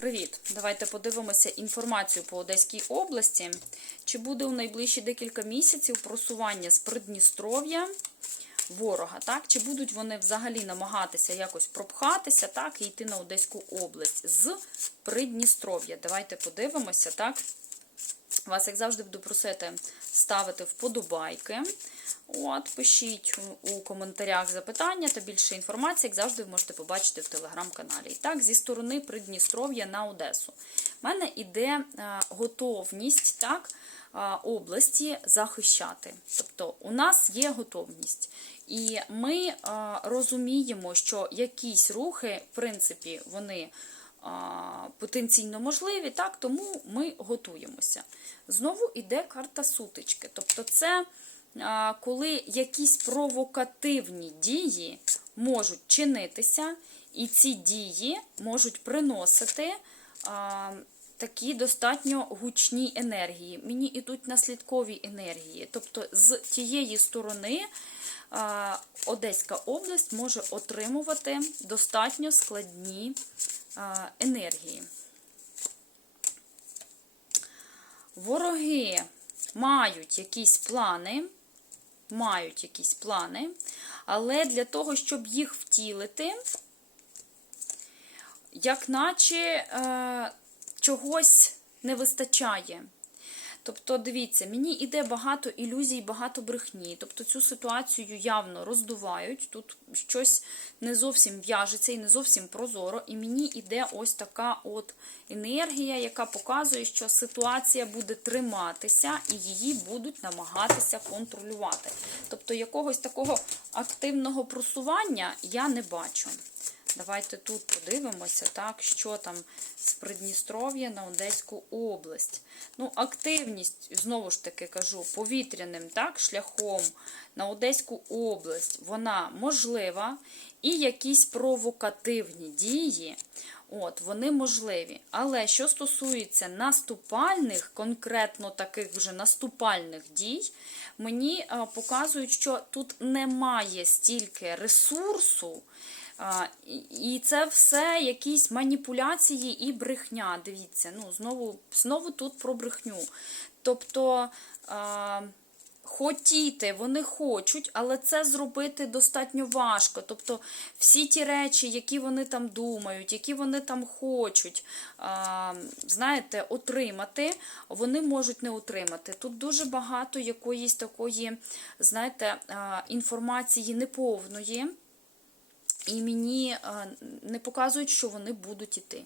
Привіт! Давайте подивимося інформацію по Одеській області. Чи буде у найближчі декілька місяців просування з Придністров'я ворога? Так? Чи будуть вони взагалі намагатися якось пропхатися так, і йти на Одеську область з Придністров'я? Давайте подивимося, так? Вас, як завжди, буду просити ставити вподобайки. От, пишіть у коментарях запитання та більше інформації, як завжди, ви можете побачити в телеграм-каналі. І так, зі сторони Придністров'я на Одесу. У мене іде е, готовність так, е, області захищати. Тобто, у нас є готовність. І ми е, розуміємо, що якісь рухи, в принципі, вони потенційно можливі, так, тому ми готуємося. Знову йде карта сутички. Тобто, це коли якісь провокативні дії можуть чинитися, і ці дії можуть приносити такі достатньо гучні енергії. Мені йдуть наслідкові енергії. Тобто, з тієї сторони. Одеська область може отримувати достатньо складні енергії. Вороги мають якісь плани, мають якісь плани, але для того, щоб їх втілити, як наче е, чогось не вистачає. Тобто, дивіться, мені йде багато ілюзій, багато брехні. Тобто цю ситуацію явно роздувають. Тут щось не зовсім в'яжеться і не зовсім прозоро. І мені йде ось така от енергія, яка показує, що ситуація буде триматися і її будуть намагатися контролювати. Тобто, якогось такого активного просування я не бачу. Давайте тут подивимося, так, що там з Придністров'я на Одеську область. Ну, активність, знову ж таки кажу, повітряним так, шляхом на Одеську область, вона можлива. І якісь провокативні дії, от, вони можливі. Але що стосується наступальних, конкретно таких вже наступальних дій, мені а, показують, що тут немає стільки ресурсу. І це все якісь маніпуляції і брехня. Дивіться, ну, знову знову тут про брехню. Тобто хотіти, вони хочуть, але це зробити достатньо важко. Тобто всі ті речі, які вони там думають, які вони там хочуть, знаєте, отримати, вони можуть не отримати. Тут дуже багато якоїсь такої, знаєте, інформації неповної і мені не показують, що вони будуть іти.